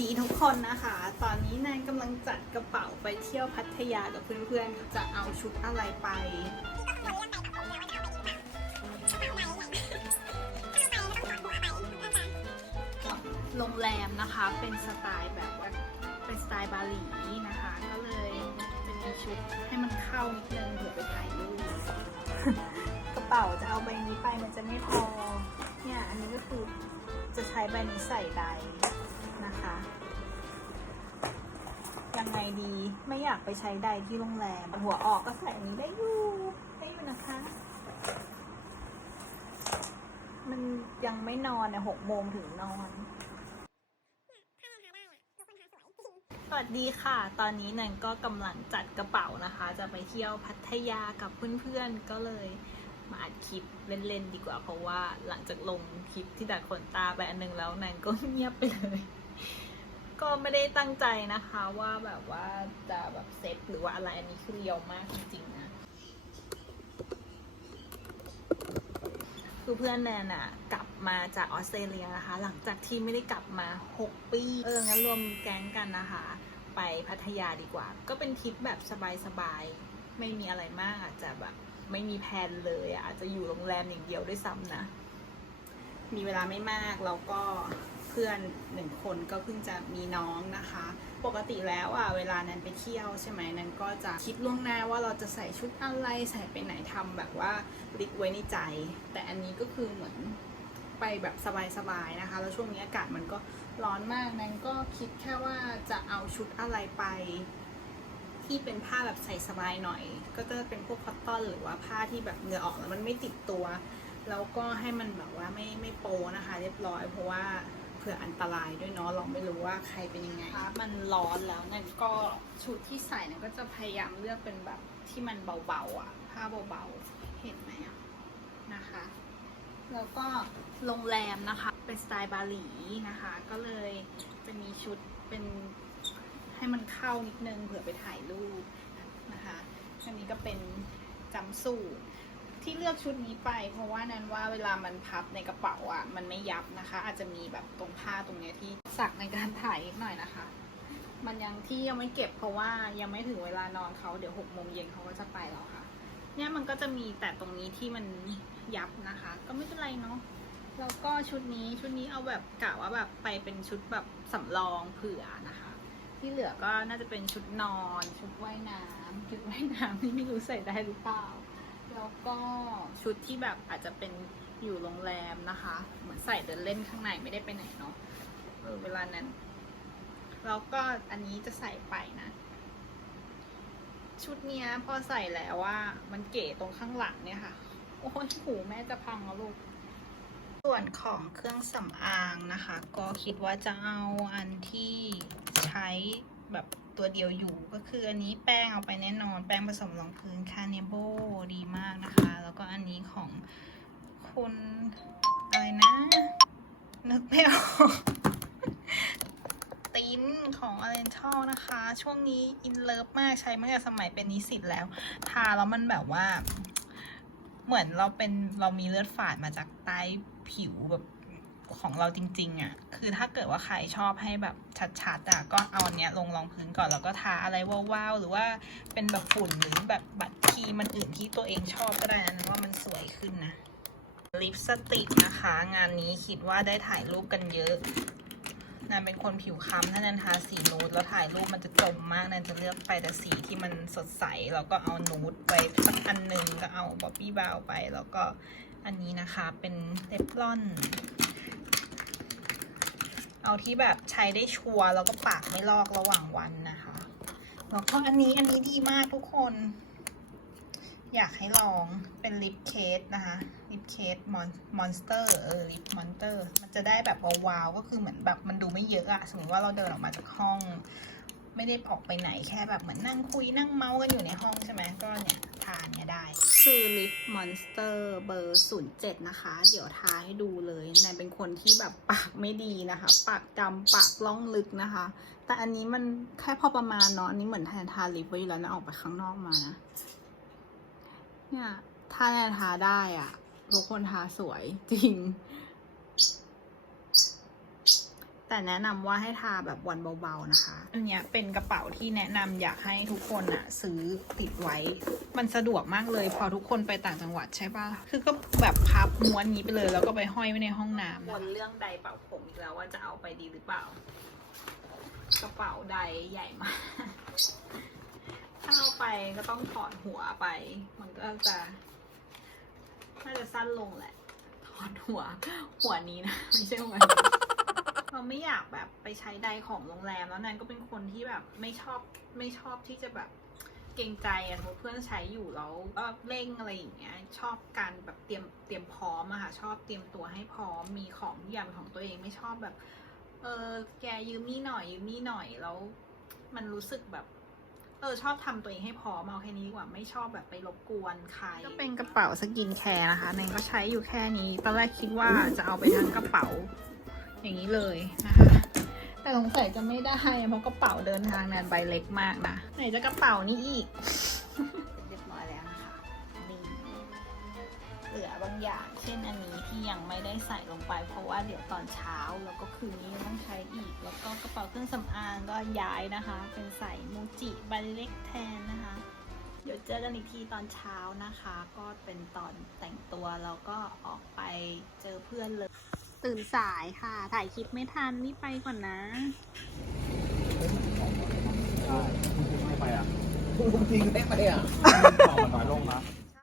ดีทุกคนนะคะ ตอนนี้แนนกำลังจัดกระเป๋าไปเที่ยวพัทยากับเพื่อนๆ จะเอาชุดอะไรไปโรงแรมนะคะเป็นสไตล์แบบว่าเป็นสไตล์บาหลีนะคะ ก็เลยจะมีชุดให้มันเข้านิดนึงเผื่อไปถ่ายรูปกระเป๋าจะเอาใบนี้ไปมันจะไม่พอ เนี่ยอันนี้ก็คือจะใช้ใบนี้ใส่ใดนะคะ ยังไงดีไม่อยากไปใช้ใดที่โรงแรมหัวออกก็ใส่อันนี้ได้อยู่ได้อยู่นะคะ มันยังไม่นอนเนี่ยหกโมงถึงนอนสวัสดีค่ะ ตอนนี้นันก็กำลังจัดกระเป๋านะคะ จะไปเที่ยวพัทยากับเพื่อนๆ ก็เลย มาอัดคลิปเล่นๆดีกว่า เพราะว่าหลังจากลงคลิปที่ดัดขนตาไปอันนึงแล้วนันก็เงียบไปเลย ก็ไม่ได้ตั้งใจนะคะว่าแบบว่าจะแบบเซ็ตหรือว่าอะไรอันนี้คือเรียวมากจริงๆนะคือเพื่อนแนนอะกลับมาจากออสเตรเลียนะคะ หลังจากที่ไม่ได้กลับมา 6 ปี เอองั้นรวมแก๊งกันนะคะ ไปพัทยาดีกว่า ก็เป็นทริปแบบสบายๆ ไม่มีอะไรมากอาจจะแบบ ไม่มีแผนเลยอะอาจจะอยู่โรงแรมอย่างเดียวด้วยซ้ำนะ มีเวลาไม่มากแล้วก็เพื่อนหนึ่งคนก็เพิ่งจะมีน้องนะคะ ปกติแล้วอะเวลานั้นไปเที่ยวใช่ไหมนั้นก็จะคิดล่วงหน้าว่าเราจะใส่ชุดอะไรใส่ไปไหนทำแบบว่าลิกไว้ในใจ แต่อันนี้ก็คือเหมือนไปแบบสบายๆนะคะ แล้วช่วงนี้อากาศมันก็ร้อนมากนั้นก็คิดแค่ว่าจะเอาชุดอะไรไป ที่เป็นผ้าแบบใส่สบายหน่อย ก็จะเป็นพวกคอตตอนหรือว่าผ้าที่แบบเหงื่อออกแล้วมันไม่ติดตัว แล้วก็ให้มันแบบว่าไม่ไม่โปนะคะ เรียบร้อยเพราะว่าเผื่ออันตรายด้วยเนาะเราไม่รู้ว่าใครเป็นยังไงมันร้อนแล้วนั่นก็ชุดที่ใส่นั่นก็จะพยายามเลือกเป็นแบบที่มันเบาๆอะ ผ้าเบาๆ เห็นไหมอะนะคะ แล้วก็โรงแรมนะคะ เป็นสไตล์บาหลีนะคะ ก็เลยจะมีชุดเป็น มันเข้านิดนึงเผื่อไปถ่ายรูปนะคะอันนี้ก็เป็นจำสูทที่เลือกชุดนี้ไป เพราะว่านั้นว่าเวลามันพับในกระเป๋าอะมันไม่ยับนะคะ อาจจะมีแบบตรงผ้าตรงเนี้ยที่สักในการถ่ายนิดหน่อยนะคะ มันยังที่ยังไม่เก็บเพราะว่ายังไม่ถึงเวลานอนเขาเดี๋ยวหกโมงเย็นเขาก็จะไปแล้วค่ะ เนี่ยมันก็จะมีแต่ตรงนี้ที่มันยับนะคะ ก็ไม่เป็นไรเนาะแล้วก็ชุดนี้ชุดนี้เอาแบบกะว่าแบบไปเป็นชุดแบบสำรองเผื่อนะคะ ที่เหลือก็น่าจะเป็นชุดนอน ชุดว่ายน้ำชุดว่ายน้ำที่ไม่รู้ใส่ได้หรือเปล่า แล้วก็ชุดที่แบบอาจจะเป็นอยู่โรงแรมนะคะ เหมือนใส่เดินเล่นข้างในไม่ได้ไปไหนเนาะเออเวลานั้น แล้วก็อันนี้จะใส่ไปนะ ชุดเนี้ยพอใส่แล้วว่ามันเก๋ตรงข้างหลังเนี่ยค่ะ โอ้ยหูแม่จะพังแล้วลูก ส่วนของเครื่องสำอางนะคะ ก็คิดว่าจะเอาอันที่ใช้แบบตัวเดียวอยู่ก็คืออันนี้แป้งเอาไปแน่นอน แป้งผสมรองพื้นคาเนโบดีมากนะคะ แล้วก็อันนี้ของคุณอะไรนะ นึกไม่ออกติ้นของอ r เ n นทัลนะคะ ช่วงนี้อินเลิฟมากใช้มาตั้งแต่สมัยเป็นนิสิตแล้ว ทาแล้วมันแบบว่า เหมือนเราเป็นเรามีเลือดฝาดมาจากใต้ผิวแบบของเราจริง ๆอะ่ะ คือถ้าเกิดว่าใครชอบให้แบบชัดๆอะ่ะก็เอาอันเนี้ยลงรองพื้นก่อนแล้วก็ทาอะไรว้าวๆหรือว่าเป็นแบบฝุ่นหรือแบบบัตรครีมมันอื่นที่ตัวเองชอบก็ได้นะว่ามันสวยขึ้นนะลิปสติกนะคะ งานนี้คิดว่าได้ถ่ายรูปกันเยอะ นันเป็นคนผิวคล้ำถ้านันทาสีนูดแล้วถ่ายรูปมันจะจมมากนันจะเลือกไปแต่สีที่มันสดใสแล้วก็เอานูดไปสักอันหนึ่งก็เอาบ๊อบบี้บาวไป แล้วก็อันนี้นะคะเป็นเทฟลอนเอาที่แบบใช้ได้ชัวร์แล้วก็ปากไม่ลอกระหว่างวันนะคะ แล้วก็อันนี้อันนี้ดีมากทุกคน อยากให้ลองเป็นลิปเคสนะคะลิปเคสมอนมอนสเตอร์เออลิปมอนเตอร์มันจะได้แบบวาวๆก็คือเหมือนแบบมันดูไม่เยอะอะสมมติว่าเราเดินออกมาจากห้อง ไม่ได้ออกไปไหนแค่แบบเหมือนนั่งคุยนั่งเมาส์กันอยู่ในห้องใช่ไหมก็เนี่ยทานเนี่ยได้ คือลิปมอนสเตอร์เบอร์07 นะคะ เดี๋ยวทาให้ดูเลยนายเป็นคนที่แบบปากไม่ดีนะคะ ปากดำปากล่องลึกนะคะ แต่อันนี้มันแค่พอประมาณเนาะอันนี้เหมือนแทนทาลิปไว้อยู่แล้วนะออกไปข้างนอกมานะ เนี่ย ถ้าแนนทาได้อะทุกคนทาสวยจริง แต่แนะนำว่าให้ทาแบบวันเบาๆนะคะ อันเนี้ยเป็นกระเป๋าที่แนะนำอยากให้ทุกคนอะซื้อติดไว้ มันสะดวกมากเลย พอทุกคนไปต่างจังหวัดใช่ปะคือก็แบบพับม้วนนี้ไปเลย แล้วก็ไปห้อยไว้ในห้องน้ำวนเรื่องใดเป่าผมอีกแล้วว่าจะเอาไปดีหรือเปล่า กระเป๋าใดใหญ่มาก ถ้าเอาไปก็ต้องถอดหัวไป มันก็จะน่าจะสั้นลงแหละ ถอดหัว หัวนี้นะ ไม่ใช่หัวเราไม่อยากแบบไปใช้ใดของโรงแรมแล้วนันก็เป็นคนที่แบบไม่ชอบไม่ชอบที่จะแบบเกรงใจอะสมมติเพื่อนใช้อยู่แล้วก็เร่งอะไรอย่างเงี้ย ชอบการแบบเตรียมเตรียมพร้อมอะค่ะ ชอบเตรียมตัวให้พร้อมมีของทุกอย่างเป็นของตัวเองไม่ชอบแบบ เออแกยืมนี่หน่อยยืมนี่หน่อยแล้ว มันรู้สึกแบบ เออชอบทำตัวเองให้พอมเอาแค่นี้ดีกว่าไม่ชอบแบบไปรบกวนใครก็เป็นกระเป๋าสกินแคร์นะคะแนนก็ใช้อยู่แค่นี้ ตอนแรกคิดว่าจะเอาไปทั้งกระเป๋า อย่างนี้เลยนะคะ แต่สงสัยจะไม่ได้เพราะกระเป๋าเดินทางแนนใบเล็กมากนะไหนจะกระเป๋านี้อีก เหลือบางอย่าง เช่นอันนี้ที่ยังไม่ได้ใส่ลงไป เพราะว่าเดี๋ยวตอนเช้าแล้วก็คืนนี้ต้องใช้อีก แล้วก็กระเป๋าเครื่องสำอางก็ย้ายนะคะ เป็นใส่มูจิใบเล็กแทนนะคะ เดี๋ยวเจอกันอีกทีตอนเช้านะคะ ก็เป็นตอนแต่งตัวแล้วก็ออกไปเจอเพื่อนเลย ตื่นสายค่ะ ถ่ายคลิปไม่ทันนี่ไปก่อนนะไม่ไปอะจริงได้ไหมอะต่อมันน้อยลงนะ